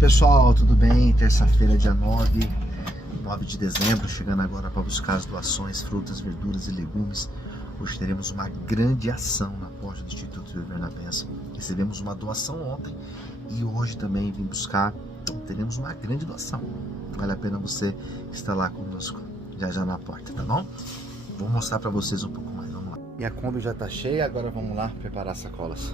pessoal, tudo bem? Terça-feira, dia 9 de dezembro, chegando agora para buscar as doações, frutas, verduras e legumes. Hoje teremos uma grande ação na porta do Instituto Viver na Bênção. Recebemos uma doação ontem e hoje também vim buscar, então teremos uma grande doação. Vale a pena você estar lá conosco, já na porta, tá bom? Vou mostrar para vocês um pouco mais, vamos lá. E a Kombi já tá cheia, agora vamos lá preparar as sacolas.